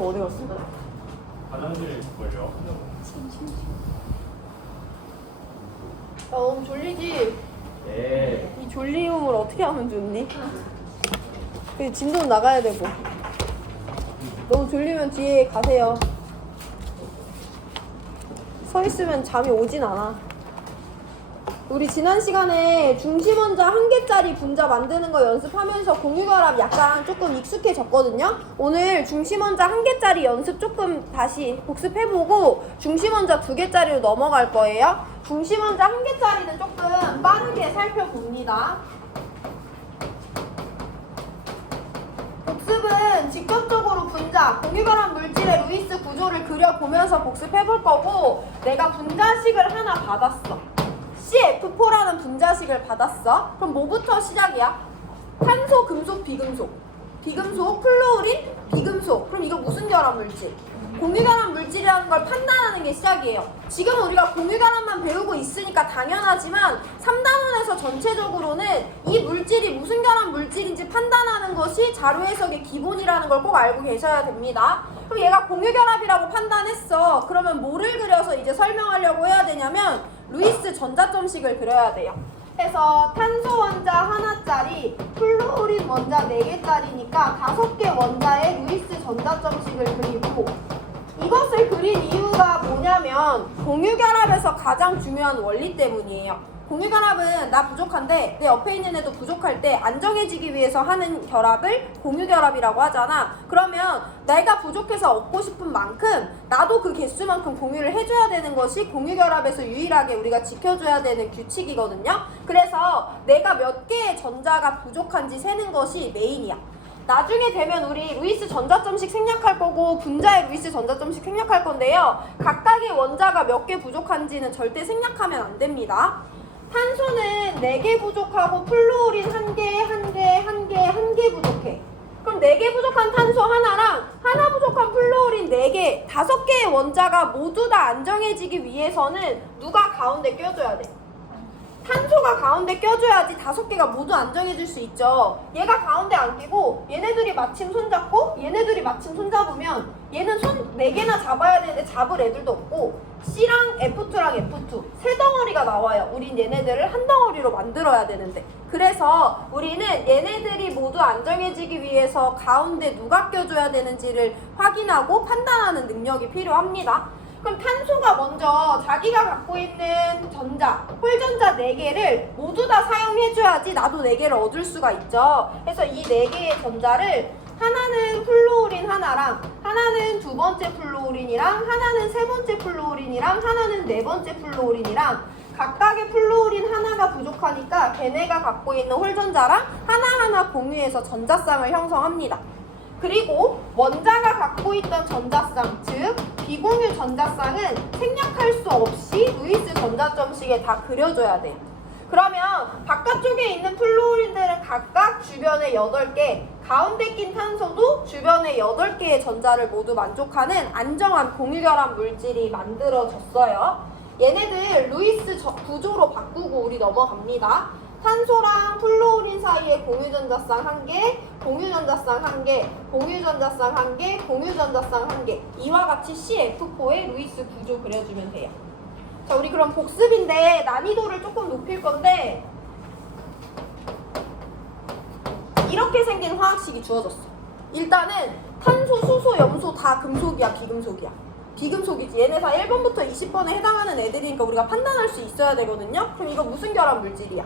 어디 갔어? 화장실에 걸려. 나 너무 졸리지? 네. 이 졸리움을 어떻게 하면 좋니? 근데 진도 나가야 되고. 너무 졸리면 뒤에 가세요. 서 있으면 잠이 오진 않아. 우리 지난 시간에 중심원자 1개짜리 분자 만드는 거 연습하면서 공유결합 약간 조금 익숙해졌거든요. 오늘 중심원자 1개짜리 연습 조금 다시 복습해보고 중심원자 2개짜리로 넘어갈 거예요. 중심원자 1개짜리는 조금 빠르게 살펴봅니다. 복습은 직접적으로 분자, 공유결합 물질의 루이스 구조를 그려보면서 복습해볼 거고, 내가 분자식을 하나 받았어. CF4라는 분자식을 받았어. 그럼 뭐부터 시작이야? 탄소, 금속, 비금속. 비금속, 플루오린, 비금속. 그럼 이거 무슨 결합 물질? 공유결합 물질이라는 걸 판단하는 게 시작이에요. 지금 우리가 공유결합만 배우고 있으니까 당연하지만 3단원에서 전체적으로는 이 물질이 무슨 결합 물질인지 판단하는 것이 자료 해석의 기본이라는 걸 꼭 알고 계셔야 됩니다. 그럼 얘가 공유결합이라고 판단했어. 그러면 뭐를 그려서 이제 설명하려고 해야 되냐면 루이스 전자점식을 그려야 돼요. 해서 탄소 원자 하나짜리, 플루오린 원자 4개짜리니까 5개 원자의 루이스 전자점식을 그리고, 이것을 그린 이유가 뭐냐면 공유결합에서 가장 중요한 원리 때문이에요. 공유결합은 나 부족한데 내 옆에 있는 애도 부족할 때 안정해지기 위해서 하는 결합을 공유결합이라고 하잖아. 그러면 내가 부족해서 얻고 싶은 만큼 나도 그 개수만큼 공유를 해줘야 되는 것이 공유결합에서 유일하게 우리가 지켜줘야 되는 규칙이거든요. 그래서 내가 몇 개의 전자가 부족한지 세는 것이 메인이야. 나중에 되면 우리 루이스 전자점식 생략할 거고 분자의 루이스 전자점식 생략할 건데요. 각각의 원자가 몇 개 부족한지는 절대 생략하면 안 됩니다. 탄소는 4개 부족하고 플루오린 1개 부족해. 그럼 4개 부족한 탄소 하나랑 하나 부족한 플루오린 4개, 5개의 원자가 모두 다 안정해지기 위해서는 누가 가운데 껴줘야 돼? 탄소가 가운데 껴줘야지 5개가 모두 안정해질 수 있죠. 얘가 가운데 안 끼고 얘네들이 마침 손잡고 얘네들이 마침 손잡으면 얘는 손 4개나 잡아야 되는데 잡을 애들도 없고 C랑 F2랑 F2 세 덩어리가 나와요. 우린 얘네들을 한 덩어리로 만들어야 되는데, 그래서 우리는 얘네들이 모두 안정해지기 위해서 가운데 누가 껴줘야 되는지를 확인하고 판단하는 능력이 필요합니다. 그럼 탄소가 먼저 자기가 갖고 있는 전자, 홀전자 4개를 모두 다 사용해줘야지 나도 4개를 얻을 수가 있죠. 그래서 이 4개의 전자를 하나는 플루오린 하나랑, 하나는 2번째 플루오린이랑, 하나는 3번째 플루오린이랑, 하나는 4번째 플루오린이랑, 각각의 플루오린 하나가 부족하니까 걔네가 갖고 있는 홀전자랑 하나하나 공유해서 전자쌍을 형성합니다. 그리고 원자가 갖고 있던 전자쌍, 즉 비공유 전자쌍은 생략할 수 없이 루이스 전자점식에 다 그려줘야 돼요. 그러면 바깥쪽에 있는 플루오린들은 각각 주변에 8개, 가운데 낀 탄소도 주변에 8개의 전자를 모두 만족하는 안정한 공유결합 물질이 만들어졌어요. 얘네들 루이스 구조로 바꾸고 우리 넘어갑니다. 탄소랑 플루오린 사이에 공유전자쌍 1개, 공유전자쌍 1개, 공유전자쌍 1개, 공유전자쌍 1개. 이와 같이 CF4의 루이스 구조 그려주면 돼요. 자, 우리 그럼 복습인데 난이도를 조금 높일 건데 이렇게 생긴 화학식이 주어졌어. 일단은 탄소, 수소, 염소 다 금속이야, 비금속이야? 비금속이지. 얘네 다 1번부터 20번에 해당하는 애들이니까 우리가 판단할 수 있어야 되거든요. 그럼 이거 무슨 결합 물질이야?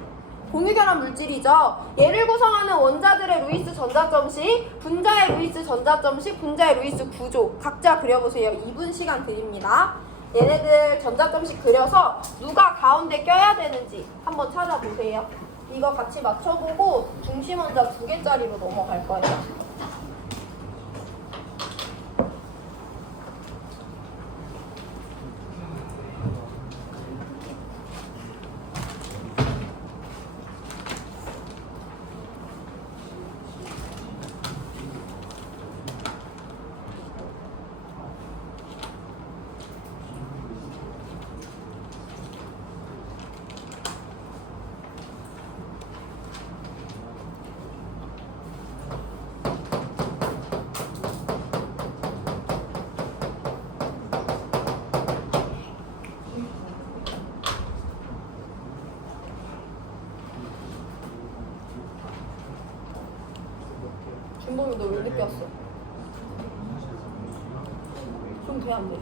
공유결합 물질이죠. 얘를 구성하는 원자들의 루이스 전자점식, 분자의 루이스 전자점식, 분자의 루이스 구조 각자 그려보세요. 2분 시간 드립니다. 얘네들 전자점식 그려서 누가 가운데 껴야 되는지 한번 찾아보세요. 이거 같이 맞춰보고 중심원자 2개짜리로 넘어갈 거예요. 그럼 돼, 안 돼?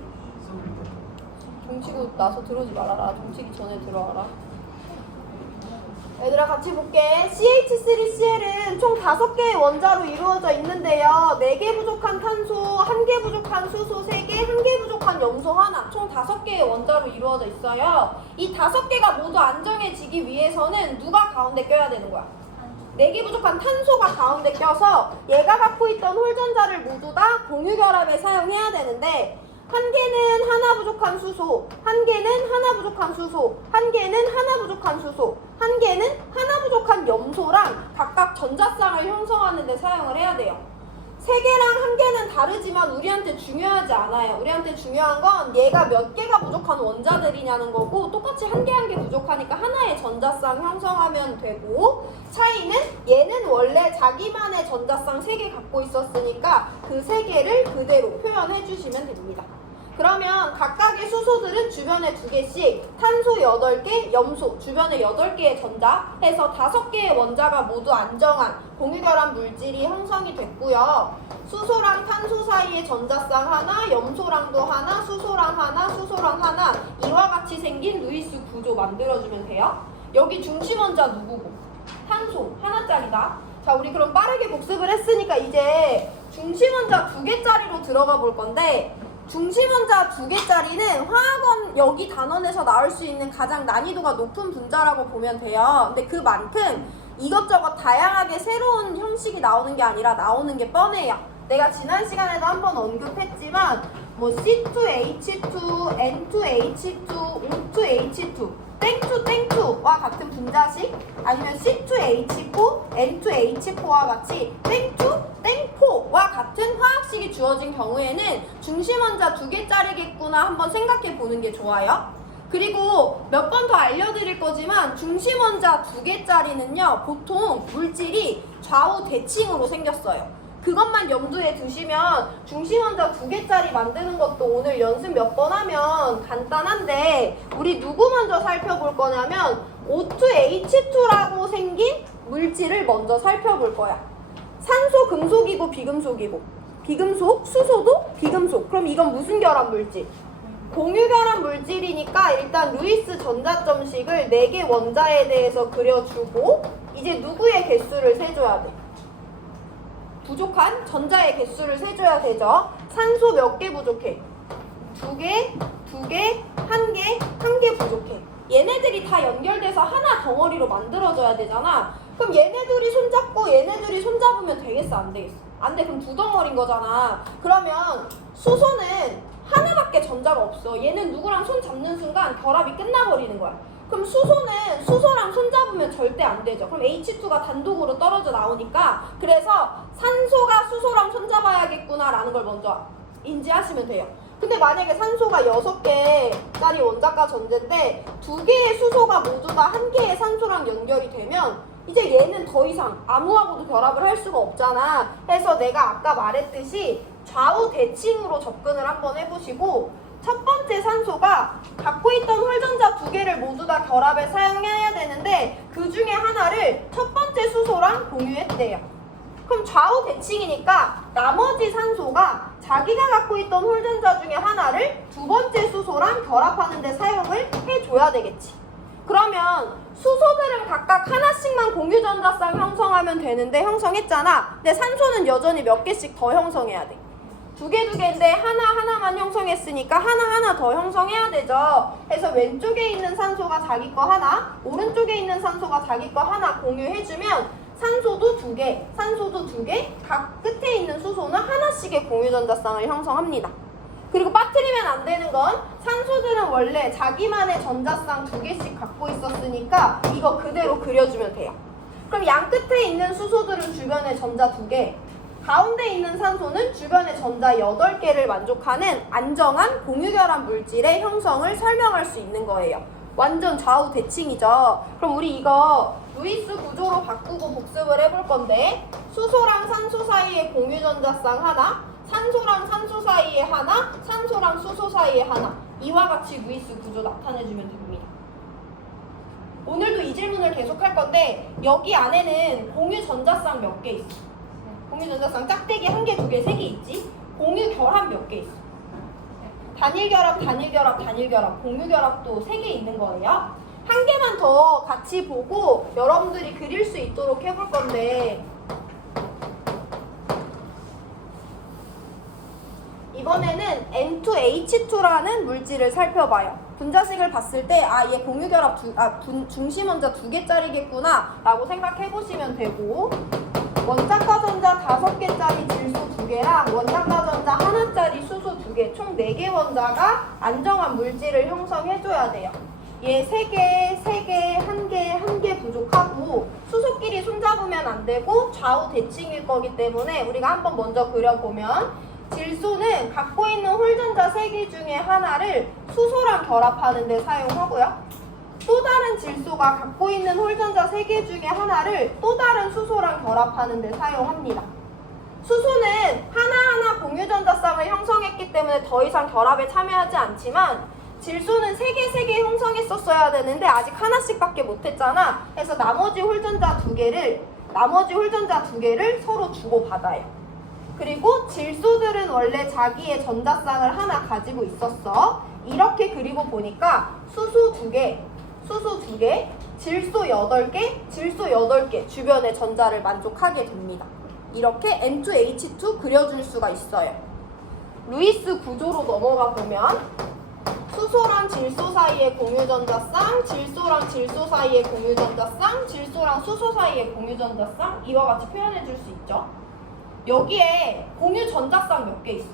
종치고 나서 들어오지 말아라. 종치기 전에 들어와라. 얘들아 같이 볼게. CH3Cl은 총 5개의 원자로 이루어져 있는데요. 4개 부족한 탄소, 1개 부족한 수소 3개, 1개 부족한 염소 하나, 총 5개의 원자로 이루어져 있어요. 이 5개가 모두 안정해지기 위해서는 누가 가운데 껴야 되는 거야? 4개 부족한 탄소가 가운데 껴서 얘가 갖고 있던 홀전자를 모두 다 공유결합에 사용해야 되는데, 한 개는 하나 부족한 수소, 한 개는 하나 부족한 수소, 한 개는 하나 부족한 수소, 한 개는 하나 부족한 염소랑 각각 전자쌍을 형성하는 데 사용을 해야 돼요. 3개랑 한 개는 다르지만 우리한테 중요하지 않아요. 우리한테 중요한 건 얘가 몇 개가 부족한 원자들이냐는 거고, 똑같이 한 개 한 개 부족하니까 하나의 전자쌍 형성하면 되고, 차이는 얘는 원래 자기만의 전자쌍 3개 갖고 있었으니까 그 3개를 그대로 표현해 주시면 됩니다. 그러면 각각의 수소들은 주변에 2개씩, 탄소 8개, 염소 주변에 8개의 전자 해서 5개의 원자가 모두 안정한 공유결합 물질이 형성이 됐고요. 수소랑 탄소 사이에 전자쌍 하나, 염소랑도 하나, 수소랑 하나, 수소랑 하나, 이와 같이 생긴 루이스 구조 만들어주면 돼요. 여기 중심 원자 누구고? 탄소 하나짜리다. 자, 우리 그럼 빠르게 복습을 했으니까 이제 중심 원자 2개짜리로 들어가 볼 건데, 중심 원자 2개짜리는 화학원 여기 단원에서 나올 수 있는 가장 난이도가 높은 분자라고 보면 돼요. 근데 그만큼 이것저것 다양하게 새로운 형식이 나오는 게 아니라 나오는 게 뻔해요. 내가 지난 시간에도 한번 언급했지만 뭐 C2H2, N2H2, O2H2, 땡2와 같은 분자식, 아니면 C2H4, N2H4와 같이 땡4와 같은 화학식이 주어진 경우에는 중심 원자 2개짜리겠구나 한번 생각해 보는 게 좋아요. 그리고 몇 번 더 알려드릴 거지만 중심 원자 2개짜리는요 보통 물질이 좌우 대칭으로 생겼어요. 그것만 염두에 두시면 중심 원자 2개짜리 만드는 것도 오늘 연습 몇 번 하면 간단한데, 우리 누구 먼저 살펴볼 거냐면 O2H2라고 생긴 물질을 먼저 살펴볼 거야. 산소 금속이고 비금속이고, 비금속, 수소도 비금속. 그럼 이건 무슨 결합 물질? 공유결합 물질이니까 일단 루이스 전자점식을 4개 원자에 대해서 그려주고, 이제 누구의 개수를 세줘야 돼? 부족한 전자의 개수를 세줘야 되죠. 산소 몇 개 부족해? 2개, 2개, 1개, 1개 부족해. 얘네들이 다 연결돼서 하나 덩어리로 만들어져야 되잖아. 그럼 얘네들이 손잡고 얘네들이 손잡으면 되겠어, 안 되겠어? 안 돼. 그럼 2덩어리인 거잖아. 그러면 수소는 하나밖에 전자가 없어. 얘는 누구랑 손 잡는 순간 결합이 끝나버리는 거야. 그럼 수소는 수소랑 손잡으면 절대 안 되죠. 그럼 H2가 단독으로 떨어져 나오니까, 그래서 산소가 수소랑 손잡아야겠구나 라는 걸 먼저 인지하시면 돼요. 근데 만약에 산소가 6개짜리 원자가 전제인데 2개의 수소가 모두 다 1개의 산소랑 연결이 되면 이제 얘는 더 이상 아무하고도 결합을 할 수가 없잖아. 해서 내가 아까 말했듯이 좌우 대칭으로 접근을 한번 해보시고, 첫 번째 산소가 갖고 있던 홀전자 2개를 모두 다 결합에 사용해야 되는데 그 중에 하나를 첫 번째 수소랑 공유했대요. 그럼 좌우 대칭이니까 나머지 산소가 자기가 갖고 있던 홀전자 중에 하나를 두 번째 수소랑 결합하는 데 사용을 해줘야 되겠지. 그러면 수소들은 각각 하나씩만 공유전자쌍 형성하면 되는데 형성했잖아. 근데 산소는 여전히 몇 개씩 더 형성해야 돼. 2개인데 하나만 형성했으니까 하나 더 형성해야 되죠. 그래서 왼쪽에 있는 산소가 자기 거 하나, 오른쪽에 있는 산소가 자기 거 하나 공유해주면 산소도 2개, 산소도 2개, 각 끝에 있는 수소는 하나씩의 공유전자쌍을 형성합니다. 그리고 빠뜨리면 안 되는 건 산소들은 원래 자기만의 전자쌍 2개씩 갖고 있었으니까 이거 그대로 그려주면 돼요. 그럼 양 끝에 있는 수소들은 주변에 전자 2개, 가운데 있는 산소는 주변의 전자 8개를 만족하는 안정한 공유결합 물질의 형성을 설명할 수 있는 거예요. 완전 좌우 대칭이죠. 그럼 우리 이거 루이스 구조로 바꾸고 복습을 해볼 건데, 수소랑 산소 사이에 공유전자쌍 하나, 산소랑 산소 사이에 하나, 산소랑 수소 사이에 하나, 이와 같이 루이스 구조 나타내주면 됩니다. 오늘도 이 질문을 계속 할 건데 여기 안에는 공유전자쌍 몇 개 있어? 공유전자쌍 짝대기 1개, 2개, 3개 있지? 공유결합 몇 개 있어? 단일결합, 단일결합, 단일결합, 공유결합도 3개 있는 거예요. 한 개만 더 같이 보고 여러분들이 그릴 수 있도록 해볼 건데 이번에는 N2H2라는 물질을 살펴봐요. 분자식을 봤을 때 얘 공유결합 중심 원자 2개짜리겠구나 라고 생각해 보시면 되고 원자과 전자 5개짜리 질소 2개랑 원자과 전자 하나짜리 수소 2개 총 4개 원자가 안정한 물질을 형성해줘야 돼요. 얘 3개, 3개, 1개, 1개 부족하고 수소끼리 손잡으면 안 되고 좌우 대칭일 거기 때문에 우리가 한번 먼저 그려보면 질소는 갖고 있는 홀전자 3개 중에 하나를 수소랑 결합하는 데 사용하고요. 또 다른 질소가 갖고 있는 홀전자 3개 중에 하나를 또 다른 수소랑 결합하는 데 사용합니다. 수소는 하나하나 공유전자쌍을 형성했기 때문에 더 이상 결합에 참여하지 않지만 질소는 3개 형성했었어야 되는데 아직 하나씩밖에 못했잖아. 그래서 나머지 홀전자 2개를 서로 주고받아요. 그리고 질소들은 원래 자기의 전자쌍을 하나 가지고 있었어. 이렇게 그리고 보니까 수소 2개, 질소 8개 주변의 전자를 만족하게 됩니다. 이렇게 N2H2 그려줄 수가 있어요. 루이스 구조로 넘어가 보면 수소랑 질소 사이의 공유전자쌍, 질소랑 질소 사이의 공유전자쌍, 질소랑 수소 사이의 공유전자쌍 이와 같이 표현해 줄 수 있죠. 여기에 공유전자쌍 몇 개 있어?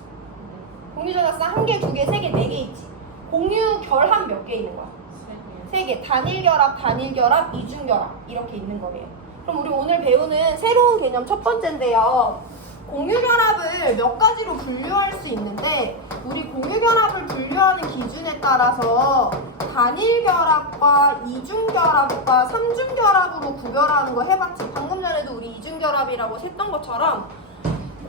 공유전자쌍 1개, 2개, 3개, 4개 있지. 공유결합 몇 개 있는 거야? 3개. 단일결합, 이중결합 이렇게 있는 거예요. 그럼 우리 오늘 배우는 새로운 개념 첫 번째인데요. 공유결합을 몇 가지로 분류할 수 있는데 우리 공유결합을 분류하는 기준에 따라서 단일결합과 이중결합과 삼중결합으로 구별하는 거 해봤지. 방금 전에도 우리 이중결합이라고 했던 것처럼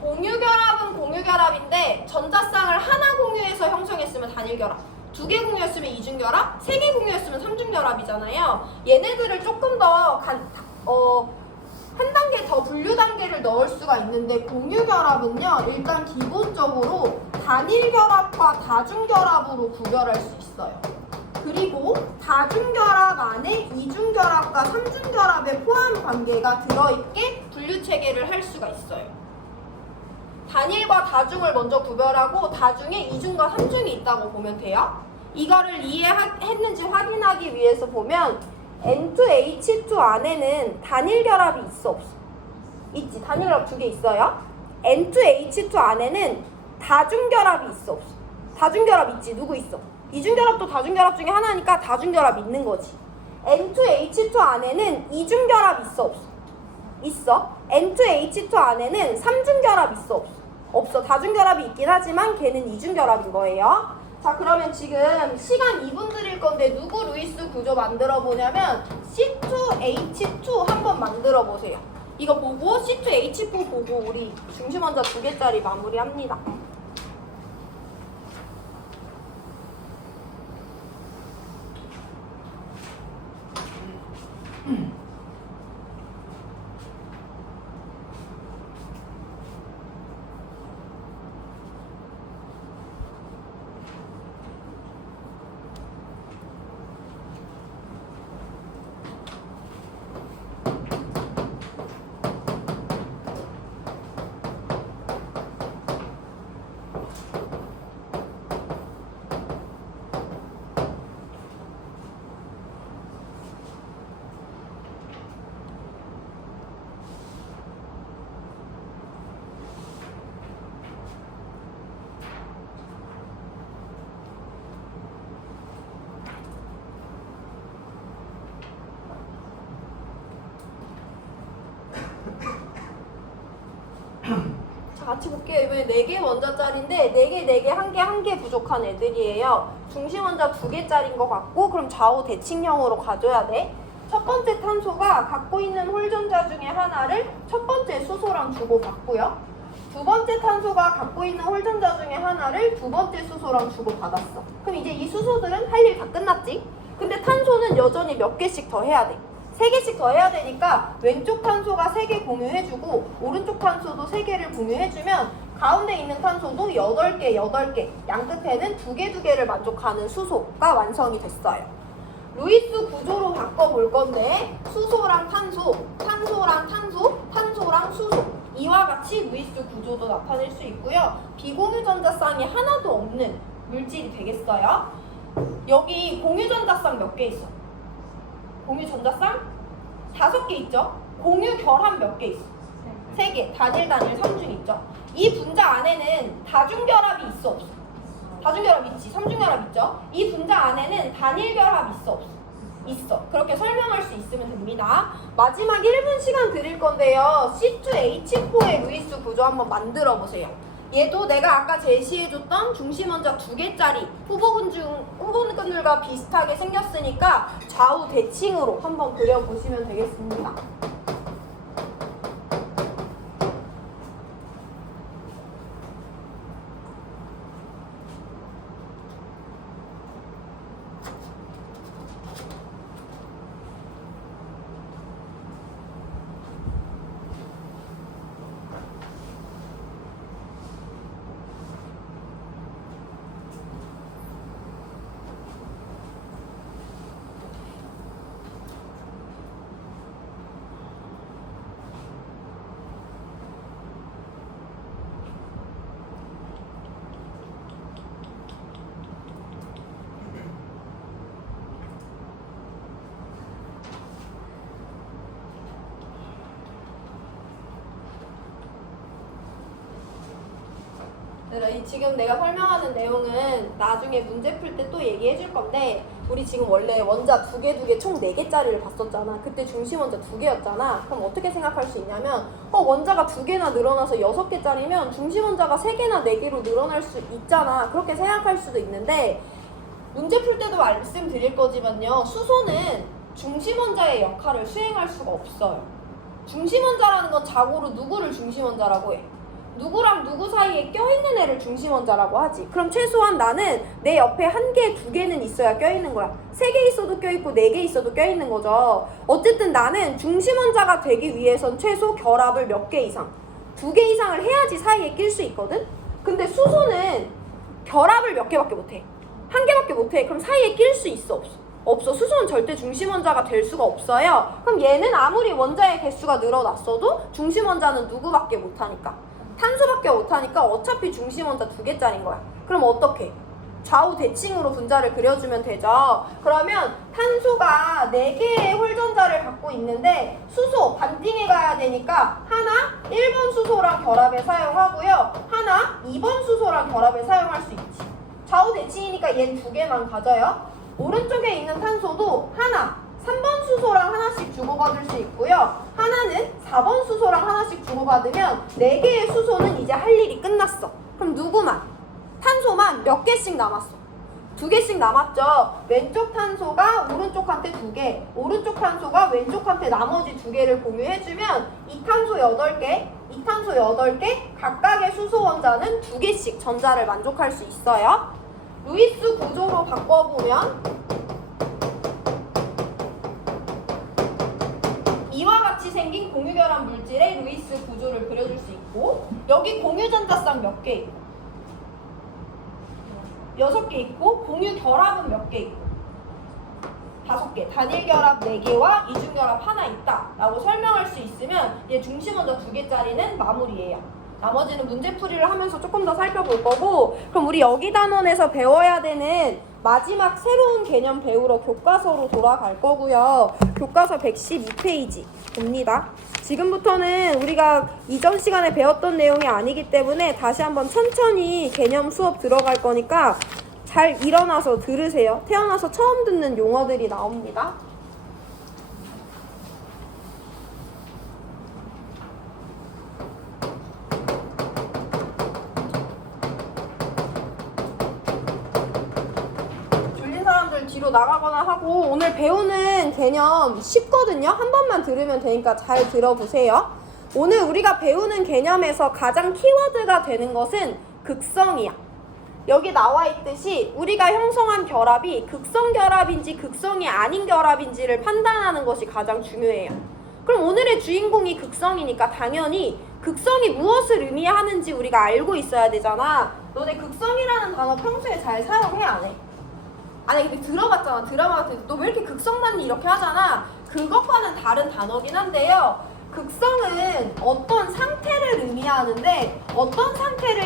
공유결합은 공유결합인데 전자쌍을 하나 공유해서 형성했으면 단일결합, 2개 공유했으면 이중결합, 3개 공유했으면 삼중결합이잖아요. 얘네들을 조금 더 한 단계 더 분류 단계를 넣을 수가 있는데 공유결합은요 일단 기본적으로 단일결합과 다중결합으로 구별할 수 있어요. 그리고 다중결합 안에 이중결합과 삼중결합의 포함 관계가 들어있게 분류 체계를 할 수가 있어요. 단일과 다중을 먼저 구별하고 다중에 이중과 삼중이 있다고 보면 돼요. 이거를 이해했는지 확인하기 위해서 보면 N2H2 안에는 단일결합이 있어 없어? 있지. 단일결합 2개 있어요. N2H2 안에는 다중결합이 있어 없어? 다중결합 있지. 누구 있어? 이중결합도 다중결합 중에 하나니까 다중결합 있는 거지. N2H2 안에는 이중결합 있어 없어? 있어. N2H2 안에는 삼중결합 있어 없어? 없어. 다중결합이 있긴 하지만 걔는 이중결합인 거예요. 자, 그러면 지금 시간 2분 드릴 건데 누구 루이스 구조 만들어 보냐면 C2H2 한번 만들어 보세요. 이거 보고 C2H4 보고 우리 중심 원자 2개짜리 마무리합니다. 자, 같이 볼게요. 이번에 4개 원자짜리인데 4개, 1개 부족한 애들이에요. 중심 원자 2개짜리인 것 같고 그럼 좌우 대칭형으로 가져야 돼. 첫 번째 탄소가 갖고 있는 홀전자 중에 하나를 첫 번째 수소랑 주고받고요. 두 번째 탄소가 갖고 있는 홀전자 중에 하나를 두 번째 수소랑 주고받았어. 그럼 이제 이 수소들은 할 일 다 끝났지? 근데 탄소는 여전히 몇 개씩 더 해야 돼. 3개씩 더 해야 되니까 왼쪽 탄소가 3개 공유해주고 오른쪽 탄소도 3개를 공유해주면 가운데 있는 탄소도 8개, 8개, 양 끝에는 2개, 2개를 만족하는 수소가 완성이 됐어요. 루이스 구조로 바꿔볼 건데 수소랑 탄소, 탄소랑 탄소, 탄소랑 수소 이와 같이 루이스 구조도 나타낼 수 있고요. 비공유 전자쌍이 하나도 없는 물질이 되겠어요. 여기 공유 전자쌍 몇 개 있어? 공유 전자쌍 5개 있죠? 공유 결합 몇 개 있어? 3개, 단일, 삼중 있죠? 이 분자 안에는 다중결합이 있어 없어? 다중결합 있지, 삼중결합 있죠? 이 분자 안에는 단일결합 있어 없어? 있어. 그렇게 설명할 수 있으면 됩니다. 마지막 1분 시간 드릴 건데요. C2H4의 루이스 구조 한번 만들어 보세요. 얘도 내가 아까 제시해줬던 중심원자 2개짜리 후보군들과 비슷하게 생겼으니까 좌우 대칭으로 한번 그려보시면 되겠습니다. 지금 내가 설명하는 내용은 나중에 문제 풀 때 또 얘기해 줄 건데 우리 지금 원래 원자 2개 총 4개짜리를 봤었잖아. 그때 중심 원자 2개였잖아. 그럼 어떻게 생각할 수 있냐면 원자가 2개나 늘어나서 6개짜리면 중심 원자가 3개나 4개로 늘어날 수 있잖아. 그렇게 생각할 수도 있는데 문제 풀 때도 말씀드릴 거지만요. 수소는 중심 원자의 역할을 수행할 수가 없어요. 중심 원자라는 건 자고로 누구를 중심 원자라고 해? 누구랑 누구 사이에 껴있는 애를 중심원자라고 하지. 그럼 최소한 나는 내 옆에 1개, 2개는 있어야 껴있는 거야. 3개 있어도 껴있고 4개 있어도 껴있는 거죠. 어쨌든 나는 중심원자가 되기 위해선 최소 결합을 몇 개 이상 2개 이상을 해야지 사이에 낄 수 있거든. 근데 수소는 결합을 몇 개밖에 못해. 1개밖에 못해. 그럼 사이에 낄 수 있어 없어? 없어. 수소는 절대 중심원자가 될 수가 없어요. 그럼 얘는 아무리 원자의 개수가 늘어났어도 중심원자는 누구밖에 못하니까 탄소밖에 못하니까 어차피 중심원자 2개짜리인 거야. 그럼 어떻게? 좌우 대칭으로 분자를 그려주면 되죠. 그러면 탄소가 4개의 홀전자를 갖고 있는데 수소 반띵해 가야 되니까 하나 1번 수소랑 결합에 사용하고요. 하나 2번 수소랑 결합에 사용할 수 있지. 좌우 대칭이니까 얘는 2개만 가져요. 오른쪽에 있는 탄소도 하나 3번 수소랑 하나씩 주고받을 수 있고요. 하나는 4번 수소랑 하나씩 주고받으면 4개의 수소는 이제 할 일이 끝났어. 그럼 누구만? 탄소만 몇 개씩 남았어? 2개씩 남았죠. 왼쪽 탄소가 오른쪽한테 2개, 오른쪽 탄소가 왼쪽한테 나머지 2개를 공유해주면 이 탄소 8개, 이 탄소 8개, 각각의 수소 원자는 2개씩 전자를 만족할 수 있어요. 루이스 구조로 바꿔보면 이와 같이 생긴 공유결합 물질의 루이스 구조를 그려줄 수 있고 여기 공유전자쌍 몇 개 있고 6개 있고 공유결합은 몇 개 있고 5개, 단일결합 4개와 이중결합 하나 있다 라고 설명할 수 있으면 얘 중심원자 2개짜리는 마무리예요. 나머지는 문제풀이를 하면서 조금 더 살펴볼 거고 그럼 우리 여기 단원에서 배워야 되는 마지막 새로운 개념 배우러 교과서로 돌아갈 거고요. 교과서 112페이지 봅니다. 지금부터는 우리가 이전 시간에 배웠던 내용이 아니기 때문에 다시 한번 천천히 개념 수업 들어갈 거니까 잘 일어나서 들으세요. 태어나서 처음 듣는 용어들이 나옵니다. 뒤로 나가거나 하고 오늘 배우는 개념 쉽거든요. 한 번만 들으면 되니까 잘 들어보세요. 오늘 우리가 배우는 개념에서 가장 키워드가 되는 것은 극성이야. 여기 나와 있듯이 우리가 형성한 결합이 극성 결합인지 극성이 아닌 결합인지를 판단하는 것이 가장 중요해요. 그럼 오늘의 주인공이 극성이니까 당연히 극성이 무엇을 의미하는지 우리가 알고 있어야 되잖아. 너네 극성이라는 단어 평소에 잘 사용해 안 해? 아니 근데 들어봤잖아. 드라마 같은 데 너 왜 이렇게 극성 맞니 이렇게 하잖아. 그것과는 다른 단어긴 한데요. 극성은 어떤 상태를 의미하는데 어떤 상태를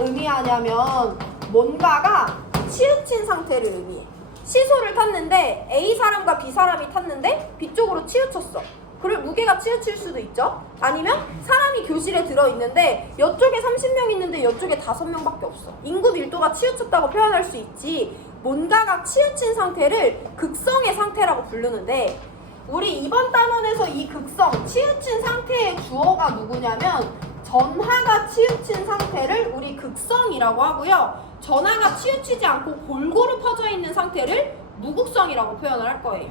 의미하냐면 뭔가가 치우친 상태를 의미해. 시소를 탔는데 A 사람과 B 사람이 탔는데 B 쪽으로 치우쳤어. 그럴 무게가 치우칠 수도 있죠. 아니면 사람이 교실에 들어있는데 이쪽에 30명 있는데 이쪽에 5명밖에 없어. 인구 밀도가 치우쳤다고 표현할 수 있지. 뭔가가 치우친 상태를 극성의 상태라고 부르는데 우리 이번 단원에서 이 극성, 치우친 상태의 주어가 누구냐면 전하가 치우친 상태를 우리 극성이라고 하고요. 전하가 치우치지 않고 골고루 퍼져 있는 상태를 무극성이라고 표현을 할 거예요.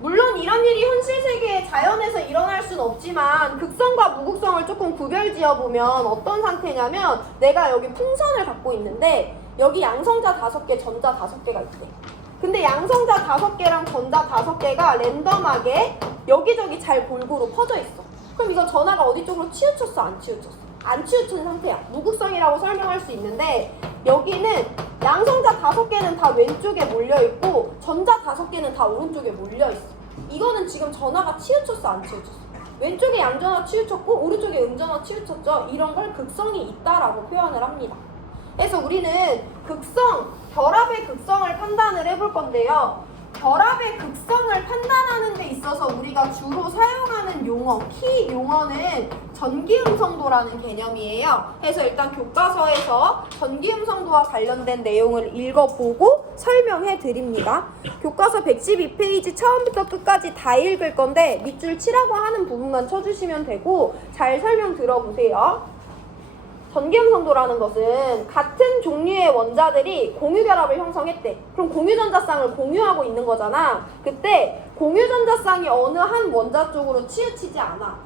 물론 이런 일이 현실 세계에 자연에서 일어날 수는 없지만 극성과 무극성을 조금 구별지어보면 어떤 상태냐면 내가 여기 풍선을 갖고 있는데 여기 양성자 5개, 전자 5개가 있대. 근데 양성자 5개랑 전자 5개가 랜덤하게 여기저기 잘 골고루 퍼져 있어. 그럼 이거 전하가 어디 쪽으로 치우쳤어? 안 치우쳤어? 안 치우친 상태야. 무극성이라고 설명할 수 있는데 여기는 양성자 5개는 다 왼쪽에 몰려있고 전자 5개는 다 오른쪽에 몰려있어. 이거는 지금 전하가 치우쳤어? 안 치우쳤어? 왼쪽에 양전하 치우쳤고 오른쪽에 음전하 치우쳤죠? 이런 걸 극성이 있다라고 표현을 합니다. 그래서 우리는 극성, 결합의 극성을 판단을 해볼 건데요. 결합의 극성을 판단하는 데 있어서 우리가 주로 사용하는 용어, 키 용어는 전기음성도라는 개념이에요. 그래서 일단 교과서에서 전기음성도와 관련된 내용을 읽어보고 설명해 드립니다. 교과서 112페이지 처음부터 끝까지 다 읽을 건데 밑줄 치라고 하는 부분만 쳐주시면 되고 잘 설명 들어보세요. 전기음성도라는 것은 같은 종류의 원자들이 공유결합을 형성했대. 그럼 공유전자쌍을 공유하고 있는 거잖아. 그때 공유전자쌍이 어느 한 원자 쪽으로 치우치지 않아.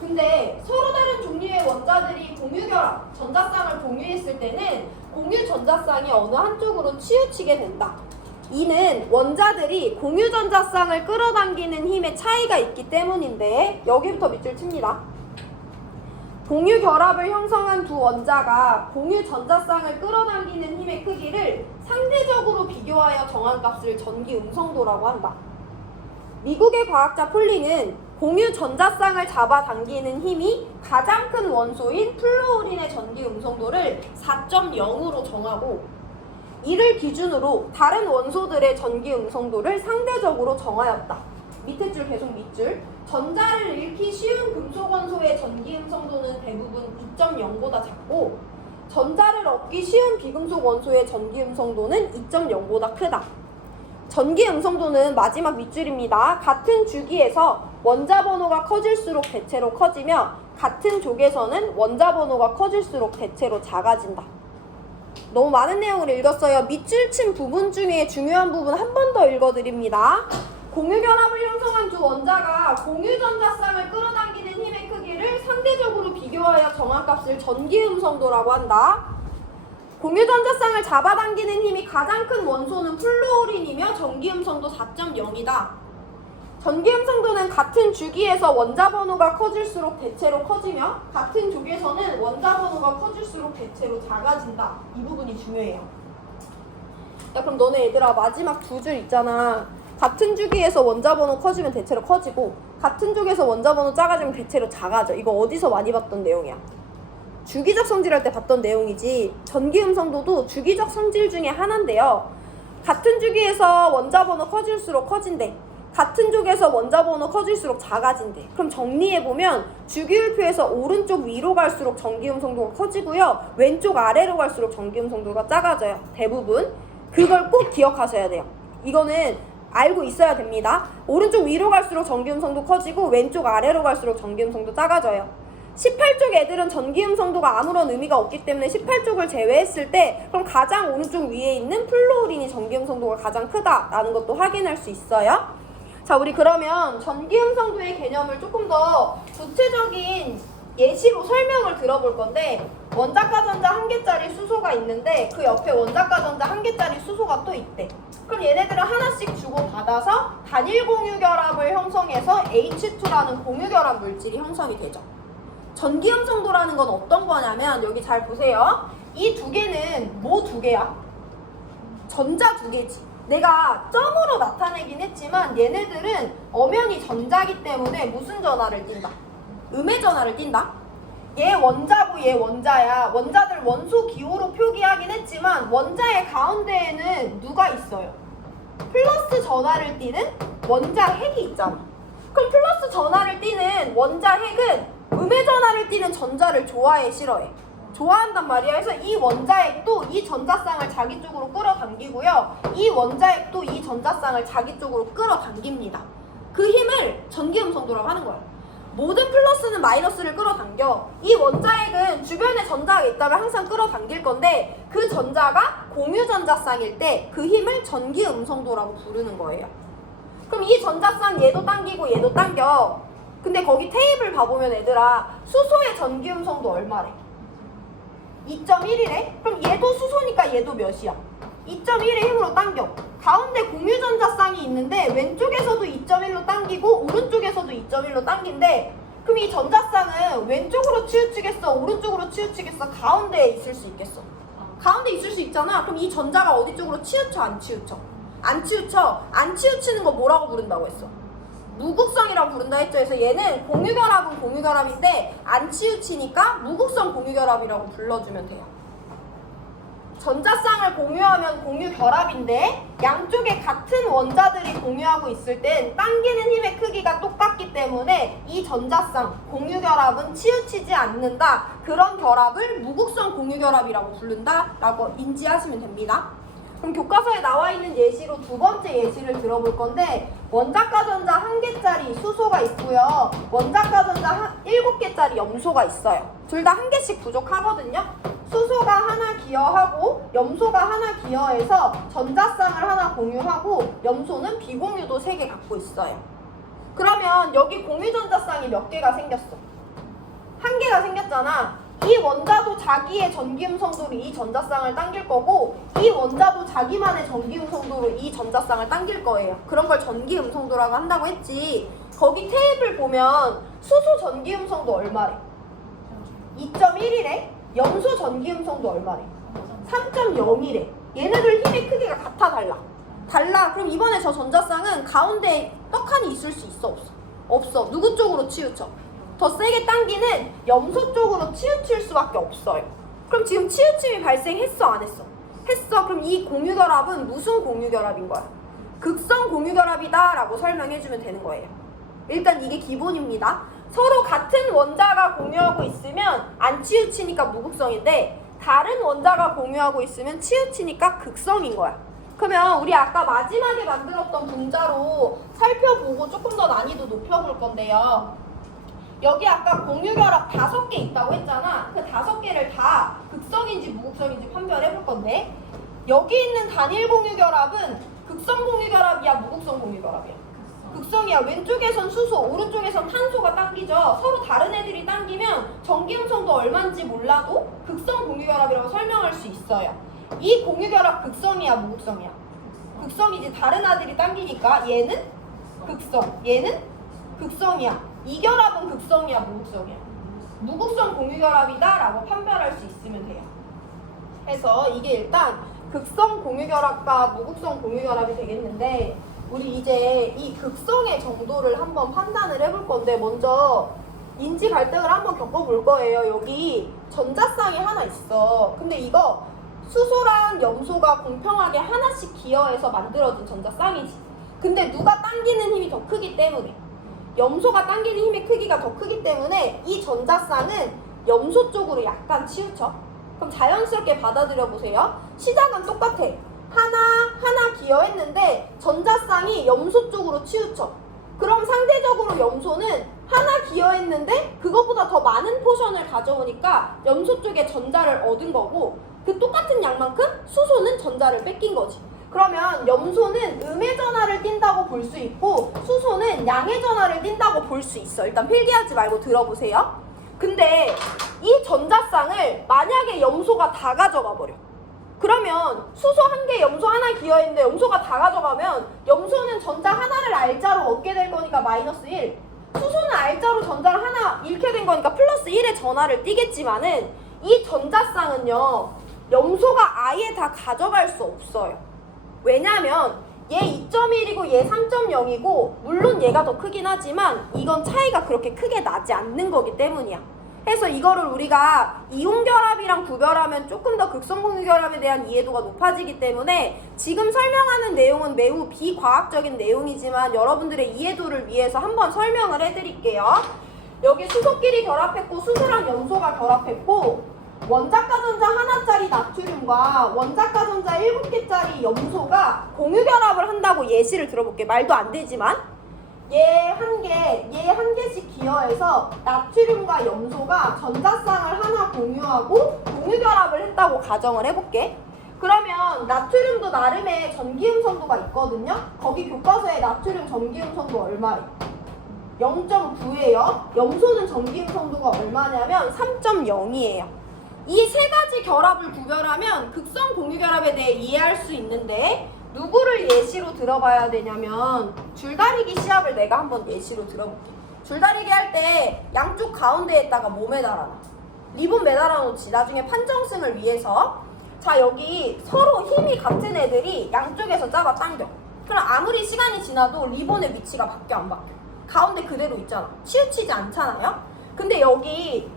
근데 서로 다른 종류의 원자들이 공유결합, 전자쌍을 공유했을 때는 공유전자쌍이 어느 한쪽으로 치우치게 된다. 이는 원자들이 공유전자쌍을 끌어당기는 힘의 차이가 있기 때문인데 여기부터 밑줄 칩니다. 공유 결합을 형성한 두 원자가 공유 전자쌍을 끌어당기는 힘의 크기를 상대적으로 비교하여 정한 값을 전기 음성도라고 한다. 미국의 과학자 폴리는 공유 전자쌍을 잡아당기는 힘이 가장 큰 원소인 플루오린의 전기 음성도를 4.0으로 정하고 이를 기준으로 다른 원소들의 전기 음성도를 상대적으로 정하였다. 밑에 줄 계속 밑줄. 전자를 잃기 쉬운 금속 원소의 전기 음성도는 대부분 2.0보다 작고 전자를 얻기 쉬운 비금속 원소의 전기 음성도는 2.0보다 크다. 전기 음성도는 마지막 밑줄입니다. 같은 주기에서 원자 번호가 커질수록 대체로 커지며 같은 족에서는 원자 번호가 커질수록 대체로 작아진다. 너무 많은 내용을 읽었어요. 밑줄 친 부분 중에 중요한 부분 한 번 더 읽어드립니다. 공유결합을 형성한 두 원자가 공유전자쌍을 끌어당기는 힘의 크기를 상대적으로 비교하여 정한 값을 전기음성도라고 한다. 공유전자쌍을 잡아당기는 힘이 가장 큰 원소는 플루오린이며 전기음성도 4.0이다. 전기음성도는 같은 주기에서 원자 번호가 커질수록 대체로 커지며 같은 족에서는 원자 번호가 커질수록 대체로 작아진다. 이 부분이 중요해요. 야, 그럼 너네 얘들아 마지막 두 줄 있잖아. 같은 주기에서 원자 번호 커지면 대체로 커지고 같은 족에서 원자 번호 작아지면 대체로 작아져. 이거 어디서 많이 봤던 내용이야? 주기적 성질할 때 봤던 내용이지. 전기음성도도 주기적 성질 중에 하나인데요. 같은 주기에서 원자 번호 커질수록 커진대. 같은 족에서 원자 번호 커질수록 작아진대. 그럼 정리해보면 주기율표에서 오른쪽 위로 갈수록 전기음성도가 커지고요. 왼쪽 아래로 갈수록 전기음성도가 작아져요. 대부분. 그걸 꼭 기억하셔야 돼요. 이거는 알고 있어야 됩니다. 오른쪽 위로 갈수록 전기음성도 커지고 왼쪽 아래로 갈수록 전기음성도 작아져요. 18쪽 애들은 전기음성도가 아무런 의미가 없기 때문에 18쪽을 제외했을 때 그럼 가장 오른쪽 위에 있는 플루오린이 전기음성도가 가장 크다라는 것도 확인할 수 있어요. 자, 우리 그러면 전기음성도의 개념을 조금 더 구체적인 예시로 설명을 들어볼 건데 원자과 전자 1개짜리 수소가 있는데 그 옆에 원자과 전자 1개짜리 수소가 또 있대. 그럼 얘네들은 하나씩 주고받아서 단일 공유결합을 형성해서 H2라는 공유결합 물질이 형성이 되죠. 전기음성도라는 건 어떤 거냐면 여기 잘 보세요. 이 두 개는 뭐 두 개야? 전자 두 개지. 내가 점으로 나타내긴 했지만 얘네들은 엄연히 전자기 때문에 무슨 전하를 띈다? 음의 전하를 띈다. 얘 원자고 얘 원자야. 원자들 원소 기호로 표기하긴 했지만 원자의 가운데에는 누가 있어요? 플러스 전하를 띠는 원자 핵이 있잖아. 그럼 플러스 전하를 띠는 원자 핵은 음의 전하를 띠는 전자를 좋아해, 싫어해? 좋아한단 말이야. 그래서 이 원자핵도 이 전자쌍을 자기 쪽으로 끌어당기고요. 이 원자핵도 이 전자쌍을 자기 쪽으로 끌어당깁니다. 그 힘을 전기음성도라고 하는 거야. 모든 플러스는 마이너스를 끌어당겨. 이 원자핵은 주변에 전자가 있다면 항상 끌어당길 건데 그 전자가 공유 전자쌍일 때 그 힘을 전기음성도라고 부르는 거예요. 그럼 이 전자쌍 얘도 당기고 얘도 당겨. 근데 거기 테이블 봐보면 얘들아 수소의 전기음성도 얼마래? 2.1이래? 그럼 얘도 수소니까 얘도 몇이야? 2.1의 힘으로 당겨. 가운데 공유 전자쌍이 있는데 왼쪽에서도 2.1로 당기고 오른쪽에서도 2.1로 당긴대. 그럼 이 전자쌍은 왼쪽으로 치우치겠어? 오른쪽으로 치우치겠어? 가운데에 있을 수 있겠어? 가운데 있을 수 있잖아. 그럼 이 전자가 어디 쪽으로 치우쳐? 안 치우쳐? 안 치우쳐. 안 치우치는 거 뭐라고 부른다고 했어? 무극성이라고 부른다 했죠. 그래서 얘는 공유결합은 공유결합인데 안 치우치니까 무극성 공유결합이라고 불러주면 돼요. 전자쌍을 공유하면 공유결합인데 양쪽에 같은 원자들이 공유하고 있을 땐 당기는 힘의 크기가 똑같기 때문에 이 전자쌍 공유결합은 치우치지 않는다. 그런 결합을 무극성 공유결합이라고 부른다 라고 인지하시면 됩니다. 그럼 교과서에 나와 있는 예시로 두 번째 예시를 들어볼 건데 원자과 전자 1개짜리 수소가 있고요. 원자과 전자 7개짜리 염소가 있어요. 둘 다 1개씩 부족하거든요. 수소가 하나 기여하고 염소가 하나 기여해서 전자쌍을 하나 공유하고 염소는 비공유도 3개 갖고 있어요. 그러면 여기 공유 전자쌍이 몇 개가 생겼어? 1개가 생겼잖아. 이 원자도 자기의 전기음성도로 이 전자쌍을 당길 거고 이 원자도 자기만의 전기음성도로 이 전자쌍을 당길 거예요. 그런 걸 전기음성도라고 한다고 했지. 거기 테이블 보면 수소 전기음성도 얼마래? 2.1이래. 염소 전기음성도 얼마래? 3.0이래. 얘네들 힘의 크기가 같아 달라? 달라. 그럼 이번에 저 전자쌍은 가운데 떡하니 있을 수 있어? 없어? 없어. 누구 쪽으로 치우쳐? 더 세게 당기는 염소 쪽으로 치우칠 수밖에 없어요. 그럼 지금 치우침이 발생했어? 안 했어? 했어. 그럼 이 공유결합은 무슨 공유결합인 거야? 극성 공유결합이다 라고 설명해주면 되는 거예요. 일단 이게 기본입니다. 서로 같은 원자가 공유하고 있으면 안 치우치니까 무극성인데 다른 원자가 공유하고 있으면 치우치니까 극성인 거야. 그러면 우리 아까 마지막에 만들었던 분자로 살펴보고 조금 더 난이도 높여볼 건데요. 여기 아까 공유결합 5개 있다고 했잖아. 그 5개를 다 극성인지 무극성인지 판별해 볼 건데 여기 있는 단일 공유결합은 극성 공유결합이야 무극성 공유결합이야? 극성이야. 왼쪽에선 수소, 오른쪽에선 탄소가 당기죠. 서로 다른 애들이 당기면 전기음성도 얼마인지 몰라도 극성 공유결합이라고 설명할 수 있어요. 이 공유결합 극성이야 무극성이야? 극성이지. 다른 아들이 당기니까 얘는 극성, 얘는 극성이야. 이 결합은 극성이야 무극성이야? 무극성 공유결합이다 라고 판별할 수 있으면 돼요. 그래서 이게 일단 극성 공유결합과 무극성 공유결합이 되겠는데 우리 이제 이 극성의 정도를 한번 판단을 해볼 건데 먼저 인지 갈등을 한번 겪어볼 거예요. 여기 전자쌍이 하나 있어. 근데 이거 수소랑 염소가 공평하게 하나씩 기여해서 만들어진 전자쌍이지. 근데 누가 당기는 힘이 더 크기 때문에 염소가 당기는 힘의 크기가 더 크기 때문에 이 전자쌍은 염소 쪽으로 약간 치우쳐. 그럼 자연스럽게 받아들여 보세요. 시작은 똑같아. 하나 기여했는데 전자쌍이 염소 쪽으로 치우쳐. 그럼 상대적으로 염소는 하나 기여했는데 그것보다 더 많은 포션을 가져오니까 염소 쪽에 전자를 얻은 거고 그 똑같은 양만큼 수소는 전자를 뺏긴 거지. 그러면 염소는 음의 전하를 띈다고 볼 수 있고 수소는 양의 전하를 띈다고 볼 수 있어. 일단 필기하지 말고 들어보세요. 근데 이 전자쌍을 만약에 염소가 다 가져가 버려. 그러면 수소 1개, 염소 하나 기여했는데 염소가 다 가져가면 염소는 전자 하나를 알자로 얻게 될 거니까 마이너스 1. 수소는 R자로 전자를 하나 잃게 된 거니까 플러스 1의 전하를 띠겠지만은 이 전자쌍은요 염소가 아예 다 가져갈 수 없어요. 왜냐면 얘 2.1이고 얘 3.0이고 물론 얘가 더 크긴 하지만 이건 차이가 그렇게 크게 나지 않는 거기 때문이야. 그래서 이거를 우리가 이온결합이랑 구별하면 조금 더 극성공유결합에 대한 이해도가 높아지기 때문에 지금 설명하는 내용은 매우 비과학적인 내용이지만 여러분들의 이해도를 위해서 한번 설명을 해드릴게요. 여기 수소끼리 결합했고 수소랑 염소가 결합했고 원자가전자 하나짜리 나트륨과 원자가전자 7개짜리 염소가 공유결합을 한다고 예시를 들어볼게. 말도 안 되지만 얘 한 개씩 기여해서 나트륨과 염소가 전자쌍을 하나 공유하고 공유결합을 했다고 가정을 해볼게. 그러면 나트륨도 나름의 전기음성도가 있거든요. 거기 교과서에 나트륨 전기음성도 얼마예요? 0.9예요. 염소는 전기음성도가 얼마냐면 3.0이에요. 이 세 가지 결합을 구별하면 극성 공유결합에 대해 이해할 수 있는데 누구를 예시로 들어봐야 되냐면 줄다리기 시합을 내가 한번 예시로 들어볼게. 줄다리기 할 때 양쪽 가운데에다가 뭐 매달아놔? 리본 매달아 놓지. 나중에 판정승을 위해서. 자, 여기 서로 힘이 같은 애들이 양쪽에서 잡아 당겨. 그럼 아무리 시간이 지나도 리본의 위치가 바뀌어 안 바뀌어? 가운데 그대로 있잖아. 치우치지 않잖아요? 근데 여기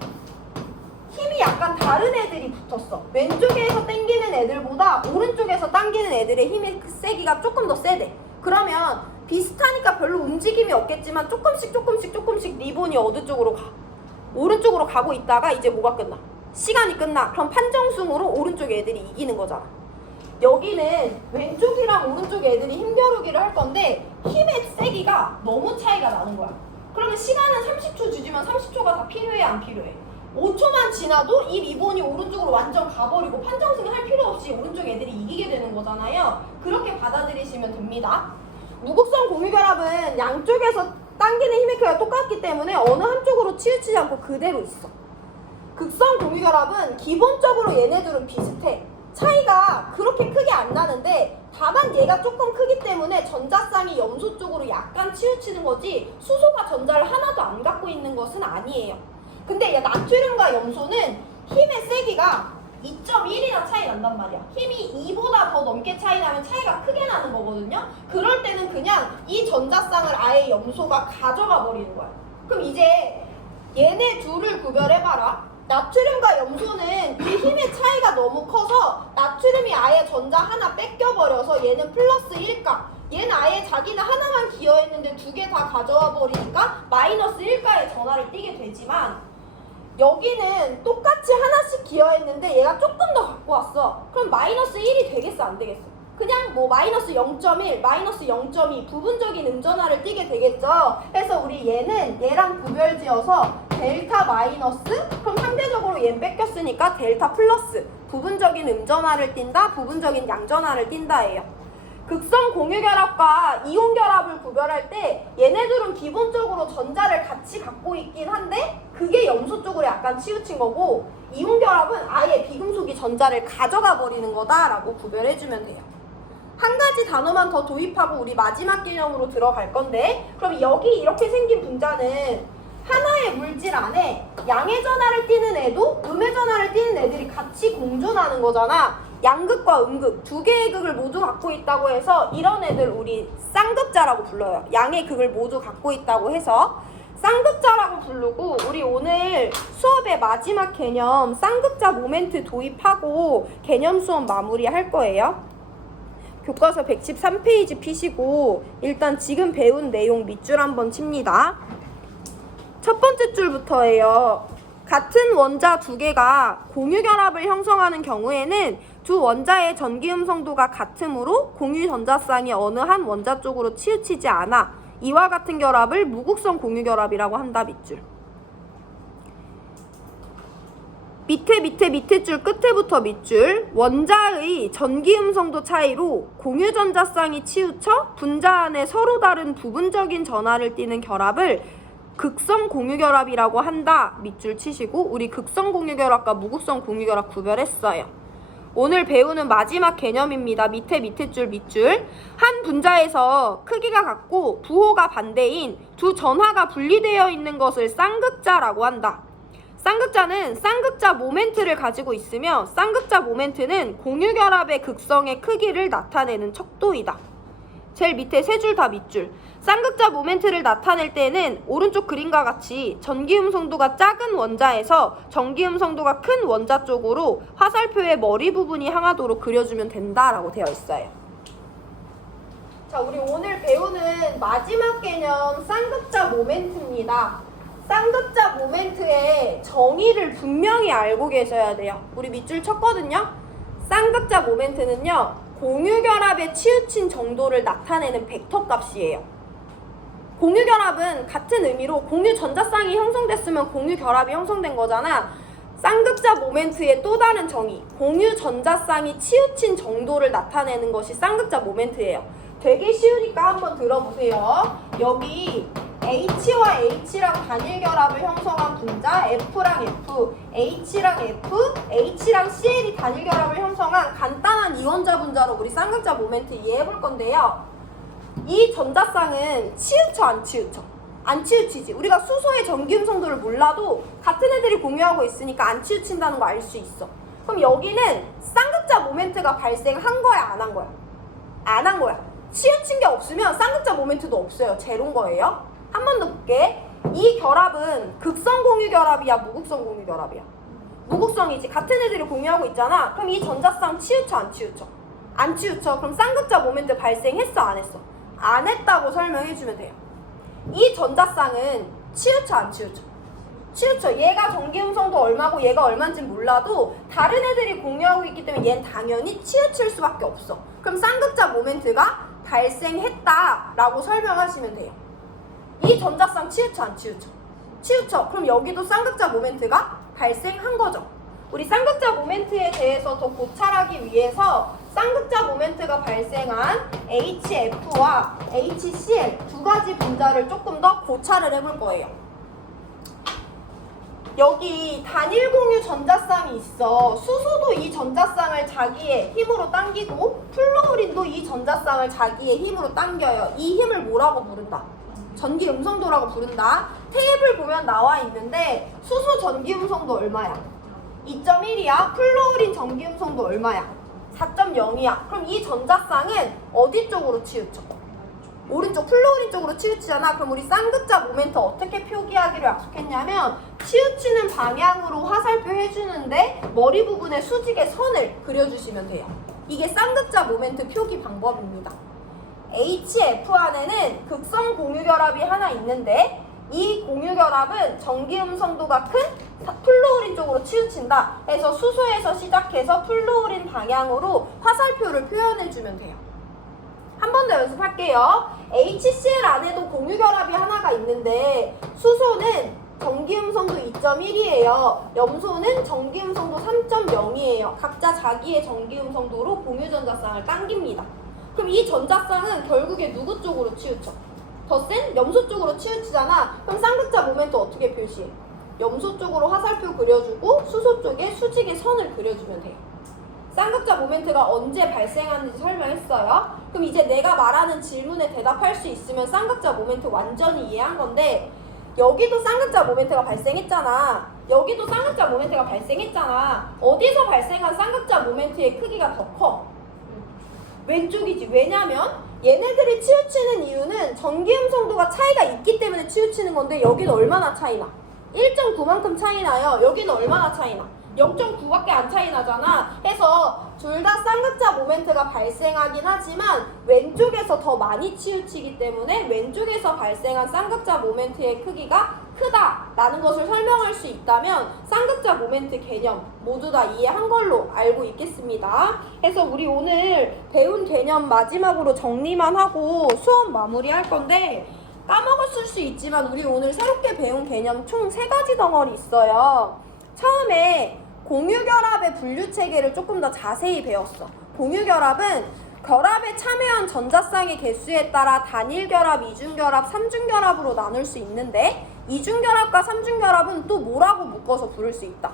힘이 약간 다른 애들이 붙었어. 왼쪽에서 당기는 애들보다 오른쪽에서 당기는 애들의 힘의 세기가 조금 더 세대. 그러면 비슷하니까 별로 움직임이 없겠지만 조금씩 리본이 어느 쪽으로 가? 오른쪽으로 가고 있다가 이제 뭐가 끝나? 시간이 끝나. 그럼 판정승으로 오른쪽 애들이 이기는 거잖아. 여기는 왼쪽이랑 오른쪽 애들이 힘겨루기를 할 건데 힘의 세기가 너무 차이가 나는 거야. 그러면 시간은 30초 주지만 30초가 다 필요해 안 필요해? 5초만 지나도 이 리본이 오른쪽으로 완전 가버리고 판정승을 할 필요 없이 오른쪽 애들이 이기게 되는 거잖아요. 그렇게 받아들이시면 됩니다. 무극성 공유결합은 양쪽에서 당기는 힘의 크기가 똑같기 때문에 어느 한쪽으로 치우치지 않고 그대로 있어. 극성 공유결합은 기본적으로 얘네들은 비슷해. 차이가 그렇게 크게 안 나는데 다만 얘가 조금 크기 때문에 전자쌍이 염소 쪽으로 약간 치우치는 거지 수소가 전자를 하나도 안 갖고 있는 것은 아니에요. 근데 나트륨과 염소는 힘의 세기가 2.1이나 차이 난단 말이야. 힘이 2보다 더 넘게 차이 나면 차이가 크게 나는 거거든요. 그럴 때는 그냥 이 전자쌍을 아예 염소가 가져가 버리는 거야. 그럼 이제 얘네 둘을 구별해봐라. 나트륨과 염소는 이 힘의 차이가 너무 커서 나트륨이 아예 전자 하나 뺏겨버려서 얘는 플러스 1가, 얘는 아예 자기는 하나만 기여했는데 두 개 다 가져와 버리니까 마이너스 1가의 전하를 띠게 되지만 여기는 똑같이 하나씩 기여했는데 얘가 조금 더 갖고 왔어. 그럼 마이너스 1이 되겠어 안 되겠어? 그냥 뭐 마이너스 0.1, 마이너스 0.2 부분적인 음전하를 띠게 되겠죠. 그래서 우리 얘는 얘랑 구별지어서 델타 마이너스, 그럼 상대적으로 얘는 뺏겼으니까 델타 플러스 부분적인 음전하를 띈다, 부분적인 양전하를 띈다예요. 극성 공유결합과 이온결합을 구별할 때 얘네들은 기본적으로 전자를 같이 갖고 있긴 한데 그게 염소 쪽으로 약간 치우친 거고 이온결합은 아예 비금속이 전자를 가져가 버리는 거다라고 구별해주면 돼요. 한 가지 단어만 더 도입하고 우리 마지막 개념으로 들어갈 건데 그럼 여기 이렇게 생긴 분자는 하나의 물질 안에 양의 전하를 띠는 애도 음의 전하를 띠는 애들이 같이 공존하는 거잖아. 양극과 음극 두 개의 극을 모두 갖고 있다고 해서 이런 애들 우리 쌍극자라고 불러요. 양의 극을 모두 갖고 있다고 해서 쌍극자라고 부르고 우리 오늘 수업의 마지막 개념 쌍극자 모멘트 도입하고 개념 수업 마무리할 거예요. 교과서 113페이지 피시고 일단 지금 배운 내용 밑줄 한번 칩니다. 첫 번째 줄부터예요. 같은 원자 두 개가 공유결합을 형성하는 경우에는 두 원자의 전기음성도가 같으므로 공유전자쌍이 어느 한 원자 쪽으로 치우치지 않아 이와 같은 결합을 무극성 공유결합이라고 한다. 밑줄. 밑에 줄 끝에부터 밑줄. 원자의 전기음성도 차이로 공유전자쌍이 치우쳐 분자 안에 서로 다른 부분적인 전하를 띠는 결합을 극성 공유결합이라고 한다. 밑줄 치시고 우리 극성 공유결합과 무극성 공유결합 구별했어요. 오늘 배우는 마지막 개념입니다. 밑에 줄 밑줄. 한 분자에서 크기가 같고 부호가 반대인 두 전하가 분리되어 있는 것을 쌍극자라고 한다. 쌍극자는 쌍극자 모멘트를 가지고 있으며 쌍극자 모멘트는 공유결합의 극성의 크기를 나타내는 척도이다. 제일 밑에 세 줄 다 밑줄. 쌍극자 모멘트를 나타낼 때는 오른쪽 그림과 같이 전기음성도가 작은 원자에서 전기음성도가 큰 원자 쪽으로 화살표의 머리 부분이 향하도록 그려주면 된다라고 되어 있어요. 자, 우리 오늘 배우는 마지막 개념 쌍극자 모멘트입니다. 쌍극자 모멘트의 정의를 분명히 알고 계셔야 돼요. 우리 밑줄 쳤거든요. 쌍극자 모멘트는요, 공유결합에 치우친 정도를 나타내는 벡터 값이에요. 공유결합은 같은 의미로 공유전자쌍이 형성됐으면 공유결합이 형성된 거잖아. 쌍극자 모멘트의 또 다른 정의, 공유전자쌍이 치우친 정도를 나타내는 것이 쌍극자 모멘트예요. 되게 쉬우니까 한번 들어보세요. 여기 H와 H랑 단일결합을 형성한 분자 F랑 F, H랑 F, H랑 CL이 단일결합을 형성한 간단한 이원자 분자로 우리 쌍극자 모멘트 이해해볼 건데요. 이 전자쌍은 치우쳐 안 치우쳐? 안 치우치지. 우리가 수소의 전기음성도를 몰라도 같은 애들이 공유하고 있으니까 안 치우친다는 거 알 수 있어. 그럼 여기는 쌍극자 모멘트가 발생한 거야, 안 한 거야? 안 한 거야. 치우친 게 없으면 쌍극자 모멘트도 없어요. 제로인 거예요. 한 번 더 볼게. 이 결합은 극성 공유 결합이야, 무극성 공유 결합이야? 무극성이지. 같은 애들이 공유하고 있잖아. 그럼 이 전자쌍 치우쳐 안 치우쳐? 안 치우쳐. 그럼 쌍극자 모멘트 발생했어 안 했어? 안 했다고 설명해 주면 돼요. 이 전자쌍은 치우쳐 안 치우쳐? 치우쳐. 얘가 전기음성도 얼마고 얘가 얼마인지 몰라도 다른 애들이 공유하고 있기 때문에 얘는 당연히 치우칠 수밖에 없어. 그럼 쌍극자 모멘트가 발생했다라고 설명하시면 돼요. 이 전자쌍 치우쳐 안 치우쳐? 치우쳐. 그럼 여기도 쌍극자 모멘트가 발생한 거죠. 우리 쌍극자 모멘트에 대해서 더 고찰하기 위해서 쌍극자 모멘트가 발생한 HF와 HCl 두 가지 분자를 조금 더 고찰을 해볼 거예요. 여기 단일 공유 전자쌍이 있어. 수소도 이 전자쌍을 자기의 힘으로 당기고 플루오린도 이 전자쌍을 자기의 힘으로 당겨요. 이 힘을 뭐라고 부른다? 전기 음성도라고 부른다. 테이블 보면 나와 있는데 수소 전기 음성도 얼마야? 2.1이야. 플루오린 전기 음성도 얼마야? 4.0이야. 그럼 이 전자쌍은 어디 쪽으로 치우쳐? 오른쪽 플루오린 쪽으로 치우치잖아. 그럼 우리 쌍극자 모멘트 어떻게 표기하기로 약속했냐면 치우치는 방향으로 화살표 해주는데 머리 부분에 수직의 선을 그려주시면 돼요. 이게 쌍극자 모멘트 표기 방법입니다. HF 안에는 극성 공유결합이 하나 있는데 이 공유결합은 전기음성도가 큰 플루오린 쪽으로 치우친다. 해서 수소에서 시작해서 플루오린 방향으로 화살표를 표현해주면 돼요. 한 번 더 연습할게요. HCl 안에도 공유결합이 하나가 있는데 수소는 전기음성도 2.1이에요. 염소는 전기음성도 3.0이에요. 각자 자기의 전기음성도로 공유전자쌍을 당깁니다. 그럼 이 전자쌍은 결국에 누구 쪽으로 치우쳐? 더 센 염소 쪽으로 치우치잖아. 그럼 쌍극자 모멘트 어떻게 표시해? 염소 쪽으로 화살표 그려주고 수소 쪽에 수직의 선을 그려주면 돼요. 쌍극자 모멘트가 언제 발생하는지 설명했어요. 그럼 이제 내가 말하는 질문에 대답할 수 있으면 쌍극자 모멘트 완전히 이해한 건데 여기도 쌍극자 모멘트가 발생했잖아. 여기도 쌍극자 모멘트가 발생했잖아. 어디서 발생한 쌍극자 모멘트의 크기가 더 커? 왼쪽이지. 왜냐면 얘네들이 치우치는 이유는 전기음성도가 차이가 있기 때문에 치우치는 건데 여기는 얼마나 차이나? 1.9만큼 차이나요. 여기는 얼마나 차이나? 0.9밖에 안 차이 나잖아. 해서 둘 다 쌍극자 모멘트가 발생하긴 하지만 왼쪽에서 더 많이 치우치기 때문에 왼쪽에서 발생한 쌍극자 모멘트의 크기가 크다라는 것을 설명할 수 있다면 쌍극자 모멘트 개념 모두 다 이해한 걸로 알고 있겠습니다. 해서 우리 오늘 배운 개념 마지막으로 정리만 하고 수업 마무리할 건데 까먹었을 수 있지만 우리 오늘 새롭게 배운 개념 총 3가지 덩어리 있어요. 처음에 공유결합의 분류체계를 조금 더 자세히 배웠어. 공유결합은 결합에 참여한 전자쌍의 개수에 따라 단일결합, 이중결합, 삼중결합으로 나눌 수 있는데 이중결합과 삼중결합은 또 뭐라고 묶어서 부를 수 있다?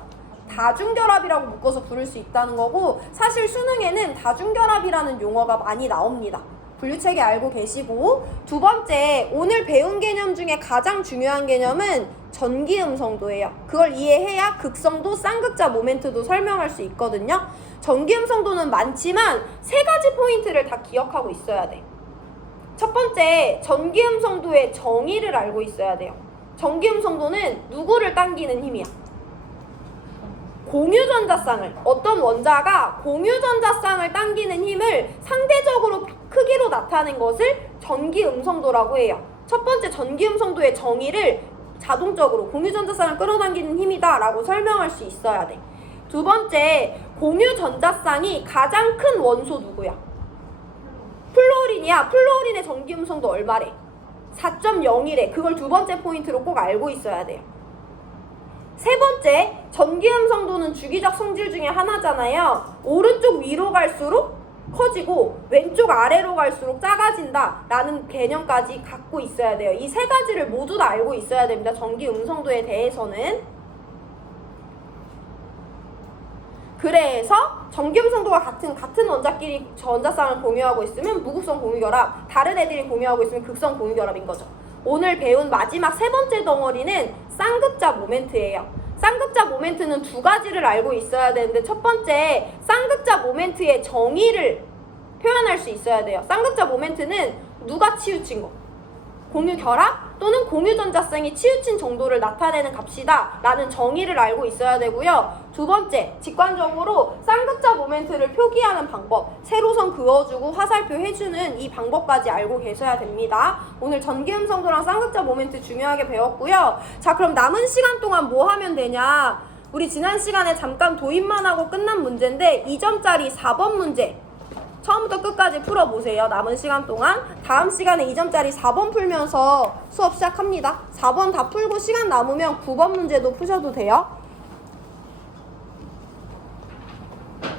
다중결합이라고 묶어서 부를 수 있다는 거고, 사실 수능에는 다중결합이라는 용어가 많이 나옵니다. 분류체계 알고 계시고, 두 번째, 오늘 배운 개념 중에 가장 중요한 개념은 전기음성도예요. 그걸 이해해야 극성도, 쌍극자 모멘트도 설명할 수 있거든요. 전기음성도는 많지만 세 가지 포인트를 다 기억하고 있어야 돼. 첫 번째, 전기음성도의 정의를 알고 있어야 돼요. 전기음성도는 누구를 당기는 힘이야? 공유전자쌍을, 어떤 원자가 공유전자쌍을 당기는 힘을 상대적으로 크기로 나타낸 것을 전기음성도라고 해요. 첫 번째, 전기음성도의 정의를 자동적으로 공유전자쌍을 끌어당기는 힘이다 라고 설명할 수 있어야 돼. 두 번째, 공유전자쌍이 가장 큰 원소 누구야? 플로린이야. 플로린의 전기음성도 얼마래? 4.01에. 그걸 두 번째 포인트로 꼭 알고 있어야 돼요. 세 번째, 전기음성도는 주기적 성질 중에 하나잖아요. 오른쪽 위로 갈수록 커지고 왼쪽 아래로 갈수록 작아진다 라는 개념까지 갖고 있어야 돼요. 이 세 가지를 모두 다 알고 있어야 됩니다. 전기음성도에 대해서는. 그래서 전기음성도가 같은 원자끼리 전자쌍을 공유하고 있으면 무극성 공유결합, 다른 애들이 공유하고 있으면 극성 공유결합인 거죠. 오늘 배운 마지막 세 번째 덩어리는 쌍극자 모멘트예요. 쌍극자 모멘트는 두 가지를 알고 있어야 되는데, 첫 번째, 쌍극자 모멘트의 정의를 표현할 수 있어야 돼요. 쌍극자 모멘트는 누가 치우친 거? 공유결합 또는 공유전자쌍이 치우친 정도를 나타내는 값이다 라는 정의를 알고 있어야 되고요. 두 번째, 직관적으로 쌍극자 모멘트를 표기하는 방법, 세로선 그어주고 화살표 해주는 이 방법까지 알고 계셔야 됩니다. 오늘 전기음성도랑 쌍극자 모멘트 중요하게 배웠고요. 자, 그럼 남은 시간 동안 뭐 하면 되냐? 우리 지난 시간에 잠깐 도입만 하고 끝난 문제인데 2점짜리 4번 문제 처음부터 끝까지 풀어보세요. 남은 시간 동안. 다음 시간에 2점짜리 4번 풀면서 수업 시작합니다. 4번 다 풀고 시간 남으면 9번 문제도 푸셔도 돼요.